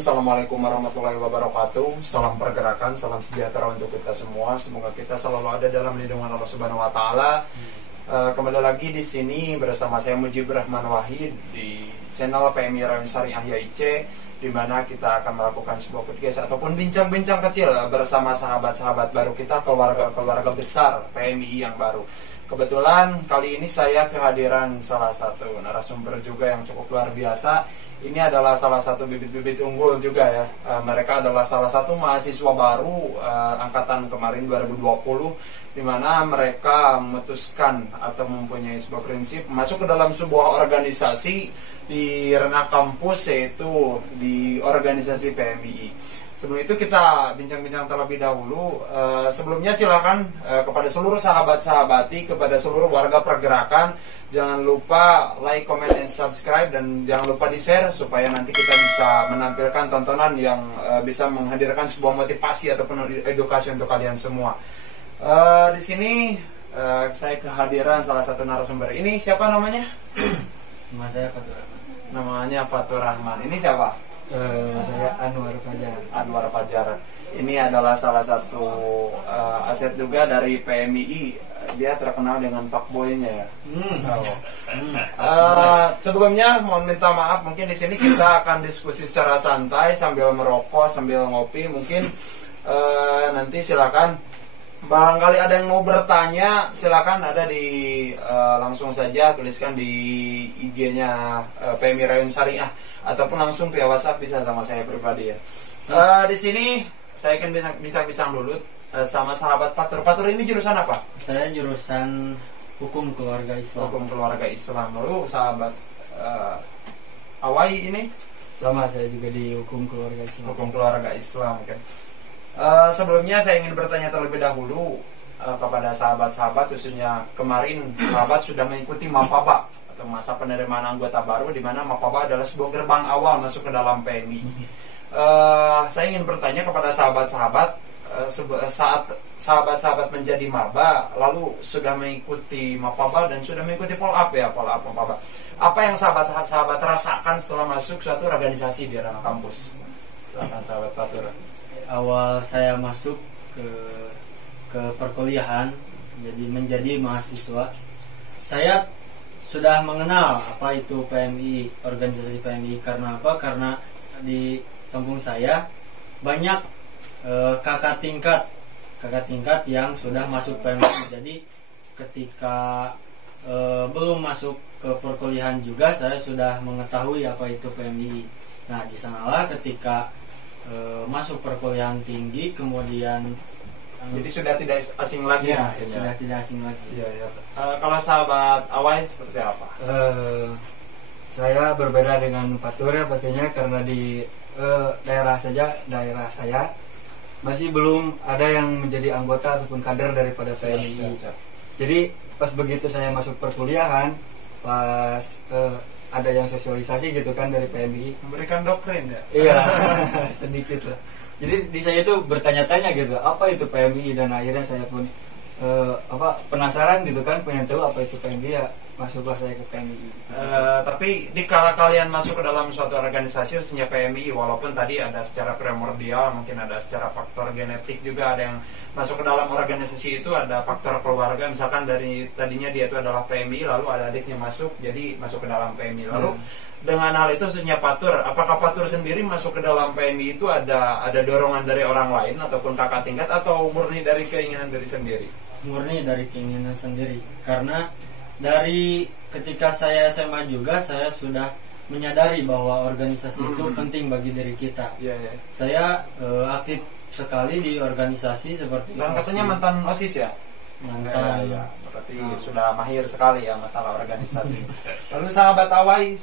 Assalamualaikum warahmatullahi wabarakatuh. Salam pergerakan, salam sejahtera untuk kita semua. Semoga kita selalu ada dalam lindungan Allah Subhanahu wa taala. Kembali lagi di sini bersama saya Mujib Rahman Wahid di channel PMI Rayon Syariah YIC, di mana kita akan melakukan sebuah podcast ataupun bincang-bincang kecil bersama sahabat-sahabat baru kita, keluarga besar PMI yang baru. Kebetulan kali ini saya kehadiran salah satu narasumber juga yang cukup luar biasa. Ini adalah salah satu bibit-bibit unggul juga ya. Mereka adalah salah satu mahasiswa baru angkatan kemarin 2020, di mana mereka memutuskan atau mempunyai sebuah prinsip masuk ke dalam sebuah organisasi di ranah kampus, yaitu di organisasi PMI. Sebelum itu kita bincang-bincang terlebih dahulu. Sebelumnya silakan kepada seluruh sahabat-sahabati, kepada seluruh warga pergerakan, jangan lupa like, comment, and subscribe, dan jangan lupa di-share supaya nanti kita bisa menampilkan tontonan yang bisa menghadirkan sebuah motivasi ataupun edukasi untuk kalian semua. Di sini saya kehadiran salah satu narasumber. Ini siapa namanya? Nama saya Fatur Rahman. Namanya Fatur Rahman. Ini siapa? Saya Anwar Fajar. Anwar Fajar. Ini adalah salah satu aset juga dari PMI. Dia terkenal dengan Pak Boy-nya ya. Sebelumnya mohon minta maaf, mungkin di sini kita akan diskusi secara santai sambil merokok, sambil ngopi. Mungkin nanti silakan, barangkali ada yang mau bertanya, silakan ada di langsung saja tuliskan di IG-nya PMI Rayon Syariah, ataupun langsung via WhatsApp bisa sama saya pribadi ya. Di sini saya akan bincang-bincang dulu sama sahabat Fatur. Fatur ini jurusan apa? Saya jurusan Hukum Keluarga Islam. Hukum Keluarga Islam. Lalu sahabat Awai ini? Sama, saya juga di Hukum Keluarga Islam. Hukum Keluarga Islam kan. Sebelumnya saya ingin bertanya terlebih dahulu kepada sahabat-sahabat, khususnya kemarin sahabat sudah mengikuti Mapaba atau masa penerimaan anggota baru, di mana Mapaba adalah sebuah gerbang awal masuk ke dalam PMI. Saya ingin bertanya kepada sahabat-sahabat, saat sahabat-sahabat menjadi maba, lalu sudah mengikuti Mapaba dan sudah mengikuti Polap ya, Polap Mapaba. Apa yang sahabat-sahabat rasakan setelah masuk suatu organisasi di ranah kampus? Silakan sahabat Fatur. Awal saya masuk ke perkuliahan, jadi menjadi mahasiswa, saya sudah mengenal apa itu PMI, organisasi PMI. Karena apa? Karena di kampung saya banyak kakak tingkat yang sudah masuk PMI. Jadi ketika belum masuk ke perkuliahan juga saya sudah mengetahui apa itu PMI. Nah, di sanalah ketika masuk perkuliahan tinggi, kemudian jadi sudah tidak asing lagi ya, sudah tidak asing lagi. Ya. Kalau sahabat Awai seperti apa? Saya berbeda dengan Fatur ya, pastinya karena di daerah saya masih belum ada yang menjadi anggota ataupun kader daripada PMI. Jadi pas begitu saya masuk perkuliahan, pas ada yang sosialisasi gitu kan dari PMI, memberikan doktrin ya? Iya, sedikit lah. Jadi di saya itu bertanya-tanya gitu, apa itu PMI, dan akhirnya saya pun penasaran gitu kan, pengen tahu apa itu PMI, ya masuklah saya ke PMI. Tapi di kala kalian masuk ke dalam suatu organisasi khususnya PMI, walaupun tadi ada secara primordial, mungkin ada secara faktor genetik juga, ada yang masuk ke dalam organisasi itu ada faktor keluarga, misalkan dari tadinya dia itu adalah PMI, lalu ada adiknya masuk, jadi masuk ke dalam PMI. Lalu dengan hal itu khususnya Fatur, apakah Fatur sendiri masuk ke dalam PMI itu ada dorongan dari orang lain ataupun kakak tingkat, atau murni dari keinginan diri sendiri? Murni dari keinginan sendiri, karena dari ketika saya SMA juga saya sudah menyadari bahwa organisasi itu penting bagi diri kita. Saya aktif sekali di organisasi seperti dan katanya mantan OSIS ya? Mantan. Berarti sudah mahir sekali ya masalah organisasi. Lalu sahabat Awai,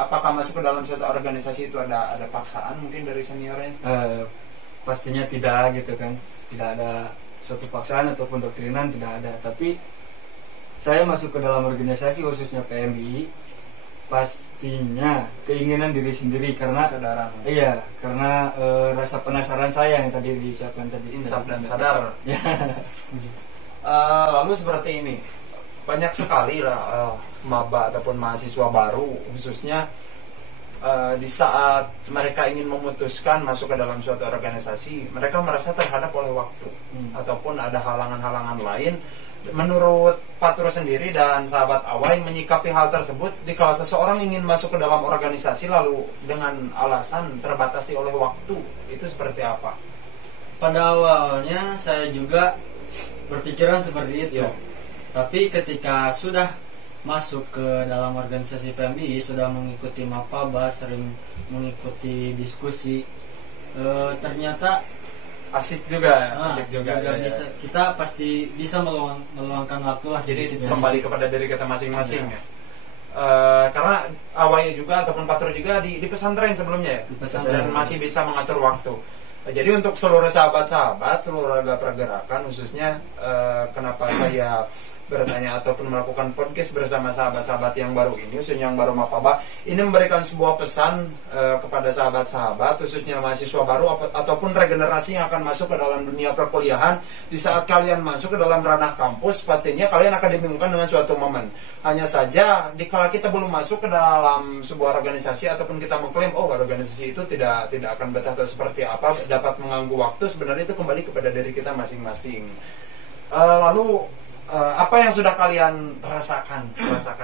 apakah masuk ke dalam suatu organisasi itu ada paksaan mungkin dari seniornya? Pastinya tidak gitu kan, tidak ada suatu paksaan ataupun doktrinan, tidak ada. Tapi saya masuk ke dalam organisasi khususnya PMI pastinya keinginan diri sendiri, karena iya, karena rasa penasaran saya yang tadi disiapkan tadi, insaf dan sadar. Lalu seperti ini, banyak sekali lah maba ataupun mahasiswa baru khususnya di saat mereka ingin memutuskan masuk ke dalam suatu organisasi, mereka merasa terhadap oleh waktu ataupun ada halangan-halangan lain. Menurut Patur sendiri dan sahabat Awai menyikapi hal tersebut, dikala seseorang ingin masuk ke dalam organisasi lalu dengan alasan terbatasi oleh waktu, itu seperti apa? Pada awalnya saya juga berpikiran seperti itu. Tapi ketika sudah masuk ke dalam organisasi PMI, sudah mengikuti mapaba, sering mengikuti diskusi, ternyata asik juga, bisa, kita pasti bisa meluangkan waktu lah. Jadi kembali kepada diri kita masing-masing ya. Karena Awai juga ataupun Patur juga di pesantren sebelumnya ya, dan masih bisa mengatur waktu. Jadi untuk seluruh sahabat-sahabat, seluruh warga pergerakan khususnya, kenapa saya bertanya ataupun melakukan podcast bersama sahabat-sahabat yang baru ini, khususnya yang baru mapaba, ini memberikan sebuah pesan kepada sahabat-sahabat, khususnya mahasiswa baru ataupun regenerasi yang akan masuk ke dalam dunia perkuliahan. Di saat kalian masuk ke dalam ranah kampus, pastinya kalian akan dibingungkan dengan suatu momen. Hanya saja, dikala kita belum masuk ke dalam sebuah organisasi ataupun kita mengklaim, oh organisasi itu tidak akan betah atau seperti apa, dapat mengganggu waktu, sebenarnya itu kembali kepada diri kita masing-masing. Lalu apa yang sudah kalian rasakan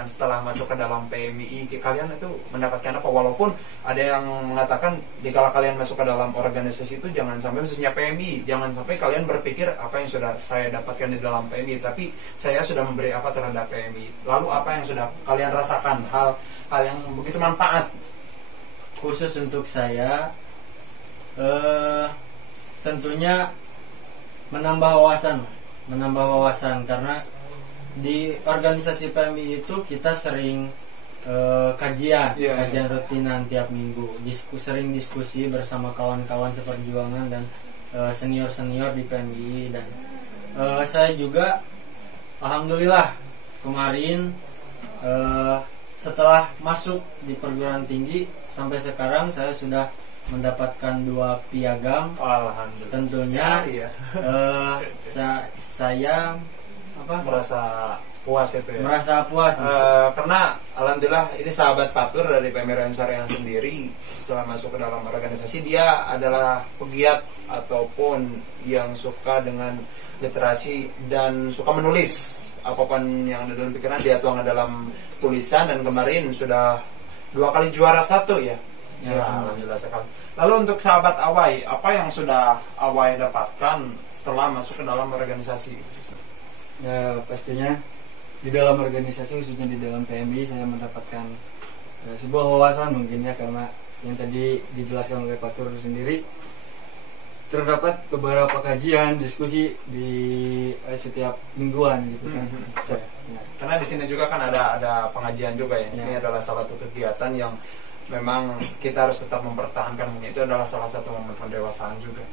setelah masuk ke dalam PMI? Kalian itu mendapatkan apa? Walaupun ada yang mengatakan jika kalian masuk ke dalam organisasi itu jangan sampai, khususnya PMI, jangan sampai kalian berpikir apa yang sudah saya dapatkan di dalam PMI, tapi saya sudah memberi apa terhadap PMI. Lalu apa yang sudah kalian rasakan, hal yang begitu manfaat? Khusus untuk saya, tentunya menambah wawasan, karena di organisasi PMI itu kita sering kajian rutinan tiap minggu, sering diskusi bersama kawan-kawan seperjuangan dan senior-senior di PMI. Dan saya juga alhamdulillah kemarin setelah masuk di perguruan tinggi sampai sekarang saya sudah mendapatkan 2 piagam. Alhamdulillah. Tentunya saya merasa puas itu ya. Merasa puas. Karena alhamdulillah ini sahabat Patur dari PMI Rensar yang sendiri setelah masuk ke dalam organisasi, dia adalah pegiat ataupun yang suka dengan literasi dan suka menulis. Apapun yang ada dalam pikiran dia tuang dalam tulisan, dan kemarin sudah 2 kali juara 1 ya. Ya, alhamdulillah sekali. Lalu untuk sahabat Awai, apa yang sudah Awai dapatkan setelah masuk ke dalam organisasi? Ya, pastinya di dalam organisasi, khususnya di dalam PMI, saya mendapatkan sebuah wawasan mungkin ya, karena yang tadi dijelaskan oleh Pak Tur sendiri, terdapat beberapa kajian, diskusi di setiap mingguan gitu kan. Ya. Karena di sini juga kan ada pengajian juga ya. Ini adalah salah satu kegiatan yang memang kita harus tetap mempertahankan. Itu adalah salah satu momen pendewasaan juga.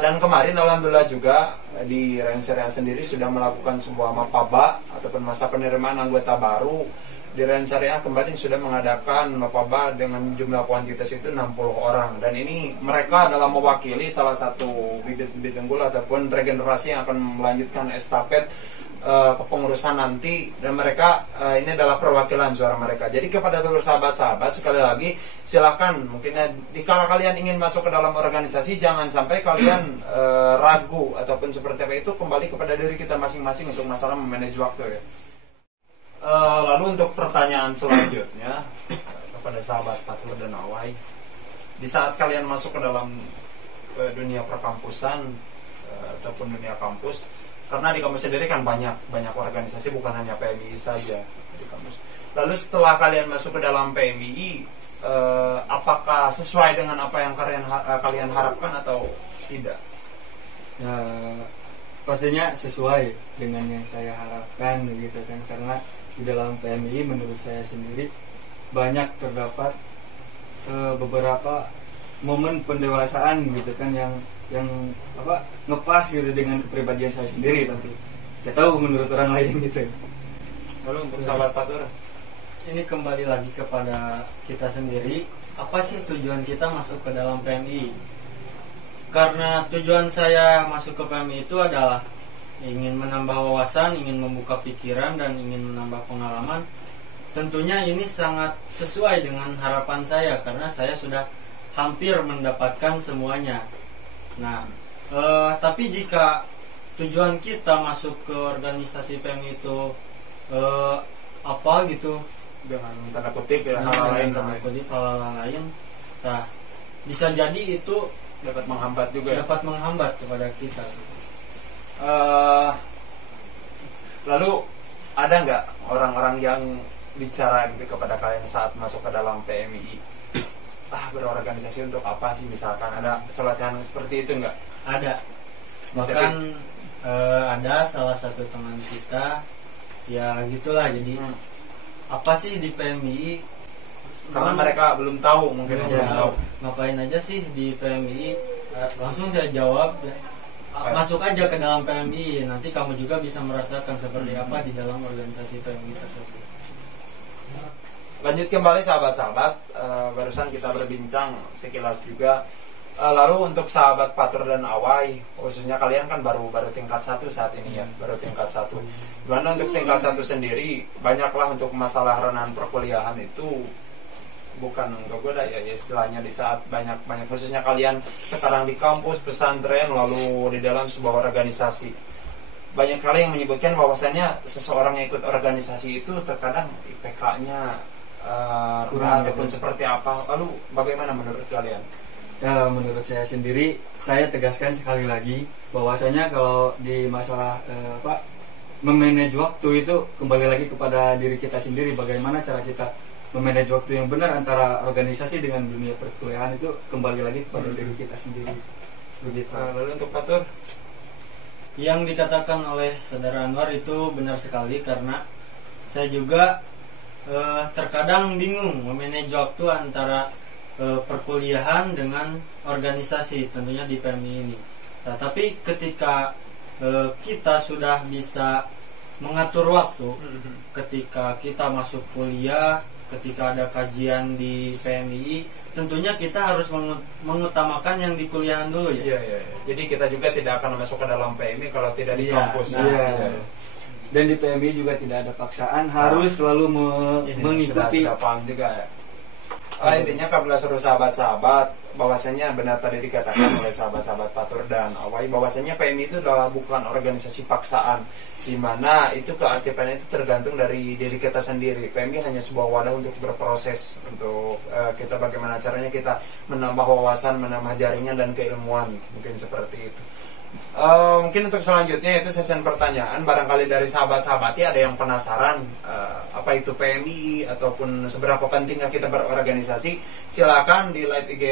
Dan kemarin alhamdulillah juga di Renseria sendiri sudah melakukan sebuah mapaba ataupun masa penerimaan anggota baru. Di Renseria kemarin sudah mengadakan mapaba dengan jumlah kuantitas itu 60 orang, dan ini mereka adalah mewakili salah satu bibit-bibit unggul ataupun regenerasi yang akan melanjutkan estafet kepengurusan nanti, dan mereka ini adalah perwakilan suara mereka. Jadi kepada seluruh sahabat-sahabat, sekali lagi silakan, mungkinnya dikala kalian ingin masuk ke dalam organisasi, jangan sampai kalian ragu ataupun seperti apa, itu kembali kepada diri kita masing-masing untuk masalah memanage waktu ya. Lalu untuk pertanyaan selanjutnya kepada sahabat Patur dan Awai, di saat kalian masuk ke dalam dunia perkampusan ataupun dunia kampus, karena di kampus sendiri kan banyak organisasi, bukan hanya PMI saja di kampus. Lalu setelah kalian masuk ke dalam PMI, apakah sesuai dengan apa yang kalian harapkan atau tidak? Ya, pastinya sesuai dengan yang saya harapkan gitu kan, karena di dalam PMI menurut saya sendiri banyak terdapat beberapa momen pendewasaan gitu kan, yang ngepas gitu dengan kepribadian saya sendiri, tapi tidak tahu menurut orang lain gitu. Lalu untuk sahabat Patur, ini kembali lagi kepada kita sendiri, apa sih tujuan kita masuk ke dalam PMI? Karena tujuan saya masuk ke PMI itu adalah ingin menambah wawasan, ingin membuka pikiran, dan ingin menambah pengalaman. tentunya ini sangat sesuai dengan harapan saya karena saya sudah hampir mendapatkan semuanya. Nah, tapi jika tujuan kita masuk ke organisasi PMI itu apa gitu, dengan tanda kutip ya, nah, hal lain tanda kutip hal lain, nah bisa jadi itu dapat menghambat juga ya. dapat menghambat kepada kita. Lalu ada nggak orang-orang yang bicara gitu kepada kalian saat masuk ke dalam PMI? Berorganisasi untuk apa sih, misalkan ada celotehan seperti itu nggak? Ada, bahkan ada salah satu teman kita ya gitulah, jadi apa sih di PMI, Karena mereka belum tahu, mungkin ya, belum tahu. ngapain aja sih di PMI. Langsung saya jawab, masuk aja ke dalam PMI, nanti kamu juga bisa merasakan seperti apa di dalam organisasi PMI tersebut. Lanjut kembali sahabat-sahabat, barusan kita berbincang sekilas juga. Lalu untuk sahabat Patur dan Awai, khususnya kalian kan baru tingkat 1 saat ini ya, baru tingkat 1. Gimana untuk tingkat 1 sendiri? Banyaklah untuk masalah renang perkuliahan itu bukan kegoda ya, istilahnya di saat banyak khususnya kalian sekarang di kampus pesantren lalu di dalam sebuah organisasi. Banyak kali yang menyebutkan bahwasannya seseorang yang ikut organisasi itu terkadang IPK-nya kurang ataupun seperti apa. Lalu bagaimana menurut kalian? Ya, menurut saya sendiri, saya tegaskan sekali lagi bahwasanya kalau di masalah memanage waktu itu kembali lagi kepada diri kita sendiri. Bagaimana cara kita memanage waktu yang benar antara organisasi dengan dunia perkuliahan itu kembali lagi kepada diri kita sendiri. Begitu. Lalu untuk Patur, Yang dikatakan oleh Saudara Anwar itu benar sekali, karena saya juga terkadang bingung memanage waktu antara perkuliahan dengan organisasi, tentunya di PMI ini. Nah, tapi ketika kita sudah bisa mengatur waktu, ketika kita masuk kuliah, ketika ada kajian di PMI, tentunya kita harus mengutamakan yang di kuliahan dulu ya. Iya. Jadi kita juga tidak akan masuk ke dalam PMI kalau tidak di Iya, kampus. Iya. Dan di PMI juga tidak ada paksaan harus selalu mengikuti. Sudah paham juga ya. Intinya apabila seluruh sahabat-sahabat, bahwasanya benar tadi dikatakan oleh sahabat-sahabat Patur dan Awai, bahwasanya PMI itu adalah bukan organisasi paksaan, di mana itu keaktifan itu tergantung dari diri kita sendiri. PMI hanya sebuah wadah untuk berproses, untuk kita bagaimana caranya kita menambah wawasan, menambah jaringan dan keilmuan, mungkin seperti itu. Mungkin untuk selanjutnya itu sesi pertanyaan. Barangkali dari sahabat-sahabat ya ada yang penasaran apa itu PMI ataupun seberapa pentingnya kita berorganisasi, silakan di live IG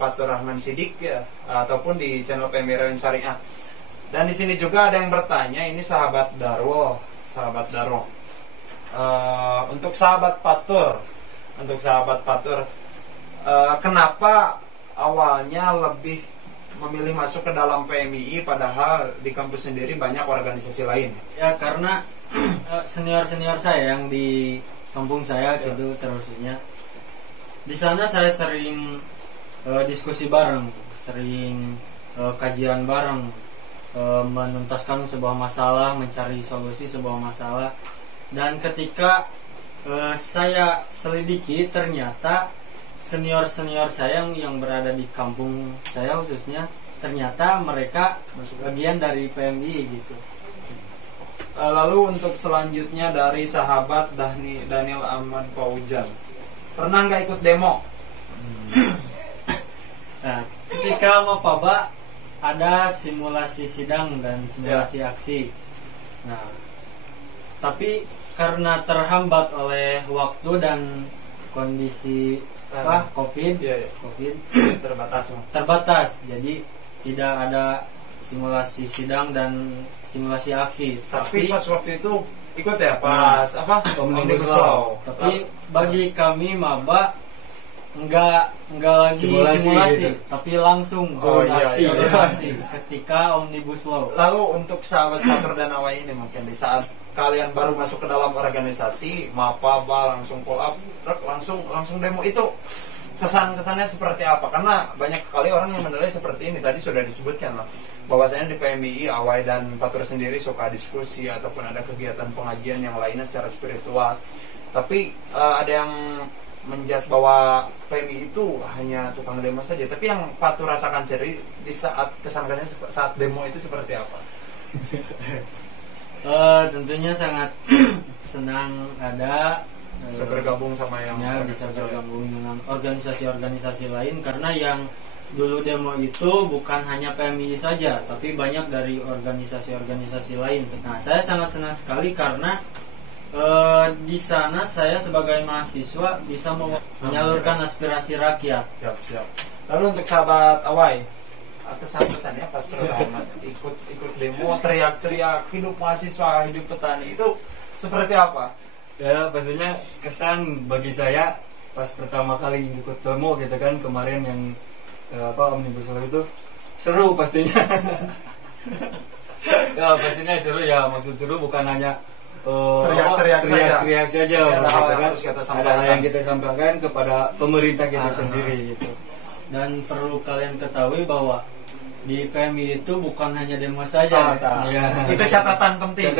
Patur Rahman Sidik ya, ataupun di channel PMI Rawin Syariah. Dan di sini juga ada yang bertanya, ini sahabat Darwo. Untuk sahabat Patur, kenapa awalnya lebih memilih masuk ke dalam PMI padahal di kampus sendiri banyak organisasi lain? Ya, karena senior-senior saya yang di kampung saya gitu, terusnya di sana saya sering diskusi bareng, sering kajian bareng, menuntaskan sebuah masalah, mencari solusi sebuah masalah. Dan ketika saya selidiki, ternyata senior-senior saya yang berada di kampung saya khususnya, ternyata mereka bagian dari PMI gitu. Lalu untuk selanjutnya dari sahabat Daniel Ahmad Paujan, pernah nggak ikut demo? Nah, ketika Mapaba ada simulasi sidang dan simulasi aksi. Nah, tapi karena terhambat oleh waktu dan kondisi COVID terbatas, jadi tidak ada simulasi sidang dan simulasi aksi. Tapi pas waktu itu ikut ya, pas Omnibus Law. Tapi bagi kami maba enggak lagi simulasi gitu. Tapi langsung aksi ketika Omnibus Law. Lalu untuk sahabat Patur dan Awai ini, mungkin di saat kalian baru masuk ke dalam organisasi, Mapaba langsung pull up, langsung demo, itu kesannya seperti apa? Karena banyak sekali orang yang menilai seperti ini. Tadi sudah disebutkan lah, bahwasanya di PMI Awai dan Patur sendiri suka diskusi ataupun ada kegiatan pengajian yang lainnya secara spiritual. Tapi ada yang menjas bahwa PMI itu hanya tukang demo saja. Tapi yang Patu rasakan sendiri di saat kesananya saat demo itu seperti apa? Tentunya sangat senang ada Bisa bergabung sama yang ya, bisa bergabung dengan organisasi-organisasi lain, karena yang dulu demo itu bukan hanya PMI saja, tapi banyak dari organisasi-organisasi lain. Nah, saya sangat senang sekali karena di sana saya sebagai mahasiswa bisa menyalurkan aspirasi rakyat. Siap. Lalu untuk sahabat Awai, kesan-kesannya pas pertama ikut demo, teriak-teriak hidup mahasiswa, hidup petani, itu seperti apa? Ya pastinya kesan bagi saya pas pertama kali ikut demo gitu kan, kemarin yang Omnibus Law itu seru pastinya. Ya pastinya seru ya, maksud seru bukan hanya teriak-teriak saja, ada hal yang kita sampaikan kepada pemerintah kita sendiri gitu. Dan perlu kalian ketahui bahwa di PMI itu bukan hanya demo saja. Ya. Itu catatan penting.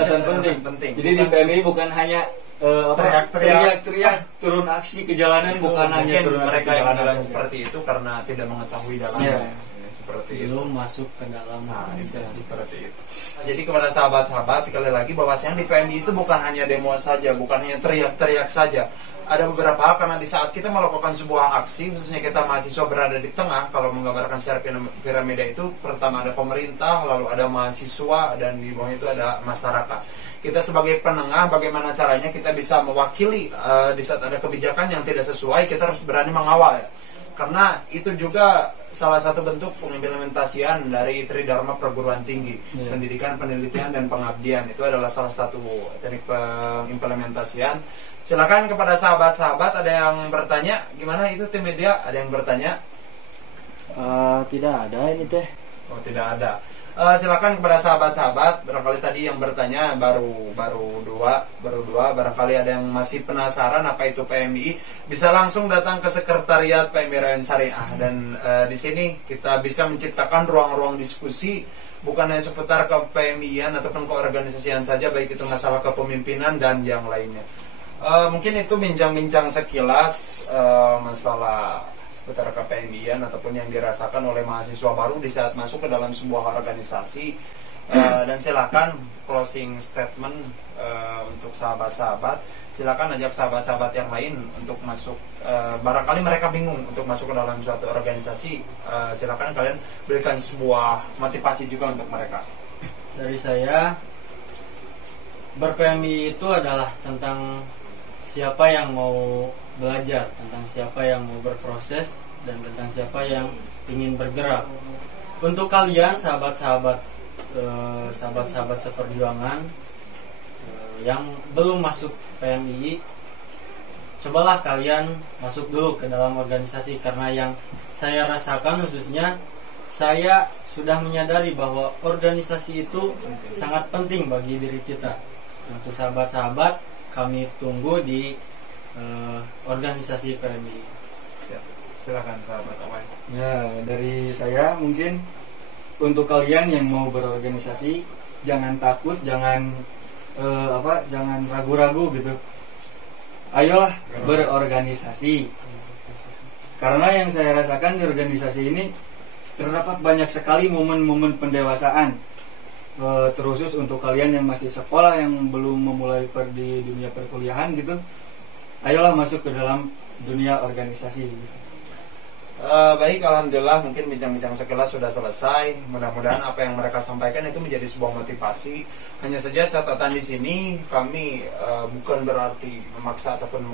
Jadi di PMI bukan hanya teriak-teriak turun aksi ke jalanan, bukan hanya turun aksi mereka ke yang jalanan seperti itu karena tidak mengetahui dalamnya. Seperti itu. Belum masuk ke dalam seperti itu. Nah, jadi kepada sahabat-sahabat sekali lagi bahwasanya di PMI itu bukan hanya demo saja, bukan hanya teriak-teriak saja. Ada beberapa hal, karena di saat kita melakukan sebuah aksi, khususnya kita mahasiswa berada di tengah, kalau menggambarkan secara piramida itu, pertama ada pemerintah, lalu ada mahasiswa, dan di bawah itu ada masyarakat. Kita sebagai penengah, bagaimana caranya kita bisa mewakili di saat ada kebijakan yang tidak sesuai, kita harus berani mengawal ya. Karena itu juga salah satu bentuk pengimplementasian dari Tridharma perguruan tinggi, pendidikan, penelitian, dan pengabdian. Itu adalah salah satu teknik pengimplementasian. Silakan kepada sahabat-sahabat, ada yang bertanya, gimana itu tim media? Ada yang bertanya? Tidak ada ini teh. Oh, tidak ada. Silakan kepada sahabat-sahabat, barangkali tadi yang bertanya baru dua, barangkali ada yang masih penasaran apa itu PMI, bisa langsung datang ke sekretariat PMI Rayon Syariah, dan di sini kita bisa menciptakan ruang-ruang diskusi bukan hanya seputar ke PMI-an ataupun ke organisasian saja, baik itu masalah kepemimpinan dan yang lainnya. Mungkin itu bincang-bincang sekilas masalah seputar KPMI-an ataupun yang dirasakan oleh mahasiswa baru di saat masuk ke dalam sebuah organisasi. Dan silakan closing statement untuk sahabat-sahabat. Silakan ajak sahabat-sahabat yang lain untuk masuk. Barangkali mereka bingung untuk masuk ke dalam suatu organisasi. Silakan kalian berikan sebuah motivasi juga untuk mereka. Dari saya, ber-PMI itu adalah tentang siapa yang mau belajar, tentang siapa yang mau berproses, dan tentang siapa yang ingin bergerak. Untuk kalian sahabat-sahabat seperjuangan yang belum masuk PMI, cobalah kalian masuk dulu ke dalam organisasi, karena yang saya rasakan khususnya, saya sudah menyadari bahwa organisasi itu sangat penting bagi diri kita. Untuk sahabat-sahabat, kami tunggu di organisasi PMI. Silakan sahabat Awai. Ya, dari saya mungkin untuk kalian yang mau berorganisasi, jangan takut, jangan ragu-ragu gitu. Ayolah berorganisasi. Karena yang saya rasakan di organisasi ini terdapat banyak sekali momen-momen pendewasaan. Terusus untuk kalian yang masih sekolah, yang belum memulai di dunia perkuliahan gitu, ayolah masuk ke dalam dunia organisasi gitu. Baik, alhamdulillah mungkin bincang-bincang sekilas sudah selesai. Mudah-mudahan apa yang mereka sampaikan itu menjadi sebuah motivasi. Hanya saja catatan di sini kami bukan berarti memaksa ataupun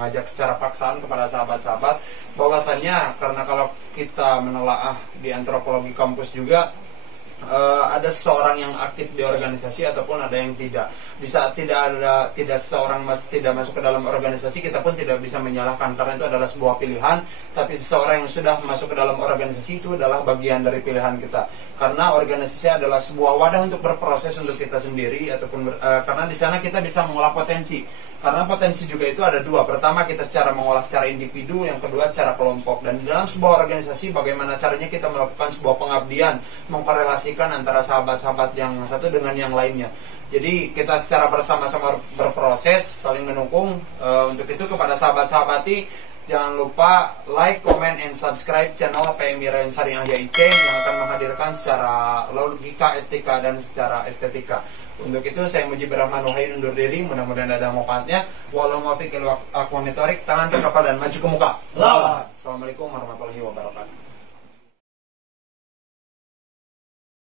mengajak secara paksaan kepada sahabat-sahabat, bahwasannya karena kalau kita menelaah di antropologi kampus juga ada seseorang yang aktif di organisasi ataupun ada yang tidak. Di saat tidak seseorang tidak masuk ke dalam organisasi, kita pun tidak bisa menyalahkan karena itu adalah sebuah pilihan. Tapi seseorang yang sudah masuk ke dalam organisasi itu adalah bagian dari pilihan kita. Karena organisasi adalah sebuah wadah untuk berproses untuk kita sendiri ataupun karena di sana kita bisa mengolah potensi. Karena potensi juga itu ada dua. Pertama, kita secara mengolah secara individu, yang kedua secara kelompok. Dan di dalam sebuah organisasi, bagaimana caranya kita melakukan sebuah pengabdian, mengkorelasi komunikasikan antara sahabat-sahabat yang satu dengan yang lainnya. Jadi kita secara bersama-sama berproses, saling mendukung. Untuk itu kepada sahabat-sahabati, jangan lupa like, comment, and subscribe channel PMI Rayun Syariah YIC yang akan menghadirkan secara logika, estetika, dan secara estetika. Untuk itu saya Mujibur Rahman Wahid undur diri, mudah-mudahan ada manfaatnya. Wallahu muwaffiq ila aqwamit thoriq, tangan ke kepala dan maju ke muka. Lawan. Assalamualaikum warahmatullahi wabarakatuh.